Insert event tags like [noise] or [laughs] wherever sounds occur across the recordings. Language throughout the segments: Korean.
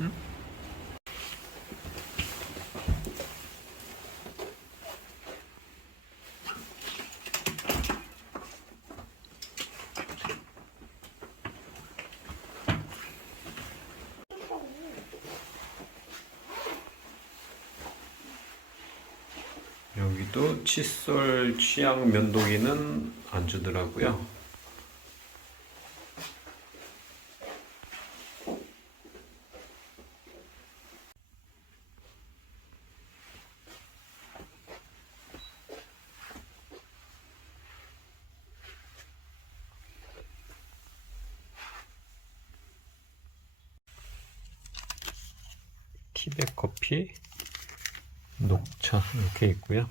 응? 여기도 칫솔 취향 면도기는 안 주더라고요. 티백 커피, 녹차 이렇게 있고요.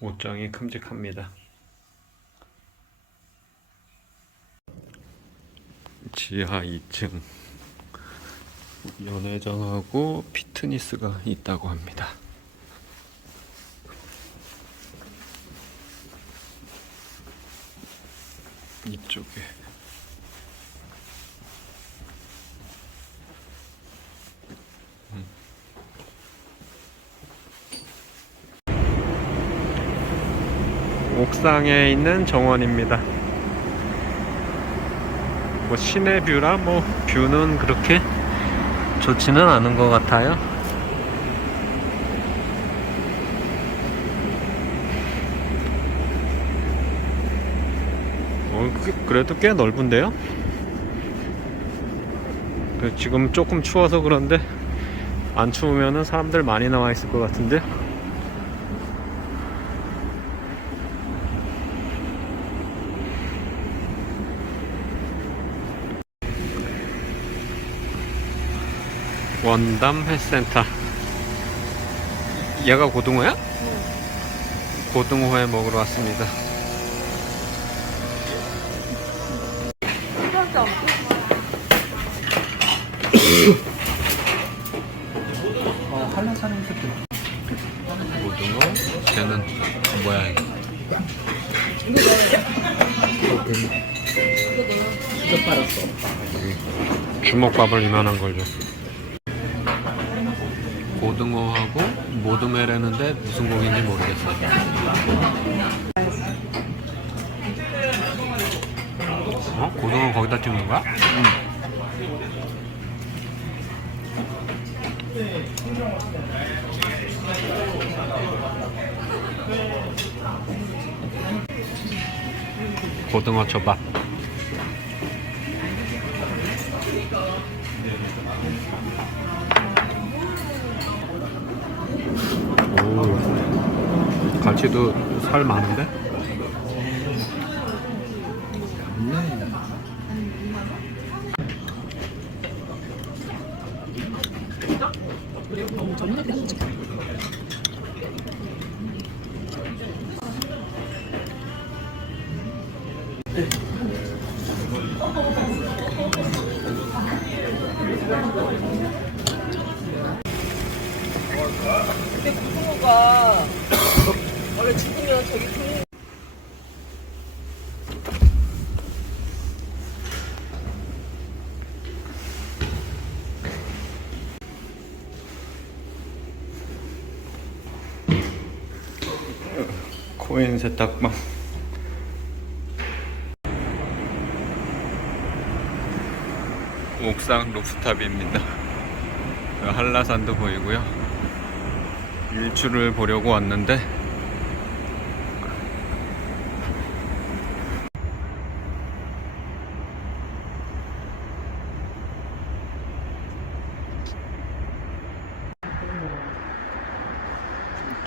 옷장이 큼직합니다. 지하 2층 연회장하고 피트니스가 있다고 합니다. 이쪽에 옥상에 있는 정원입니다. 뭐 시내 뷰라 뭐 뷰는 그렇게 좋지는 않은 것 같아요. 어, 그- 그래도 꽤 넓은데요? 그 지금 조금 추워서 그런데 안 추우면은 사람들 많이 나와 있을 것 같은데. 원담 횟센터. 얘가 고등어야? 고등어회 먹으러 왔습니다. 어, 고등어? 걔는 뭐야 이거? 주먹밥을 이만한 걸 줘. 고등어하고 모드메레는데 무슨 고기인지 모르겠어요. 어? 고등어 거기다 찍는 거야? 고등어 초밥. 오, 갈치도 살 많은데? 저기 그 코인 세탁방. 옥상 루프탑입니다. 한라산도 보이고요. 일출을 보려고 왔는데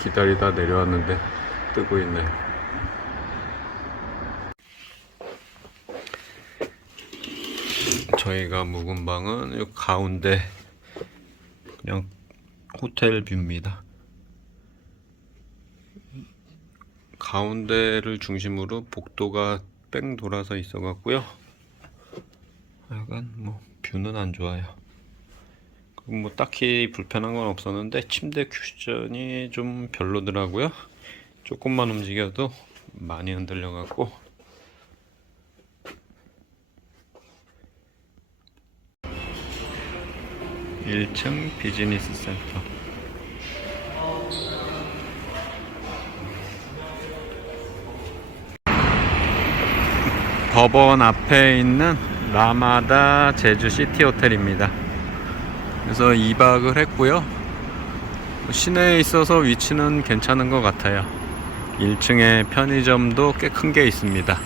기다리다 내려왔는데 뜨고 있네요. 저희가 묵은 방은 이 가운데 그냥 호텔 뷰입니다. 가운데를 중심으로 복도가 뺑 돌아서 있어 갖고요. 약간 뭐 뷰는 안 좋아요. 뭐 딱히 불편한 건 없었는데 침대 쿠션이 좀 별로더라고요. 조금만 움직여도 많이 흔들려 갖고 1층 비즈니스 센터. [laughs] 법원 앞에 있는 라마다 제주 시티 호텔입니다. 그래서 2박을 했고요. 시내에 있어서 위치는 괜찮은 것 같아요. 1층에 편의점도 꽤 큰 게 있습니다.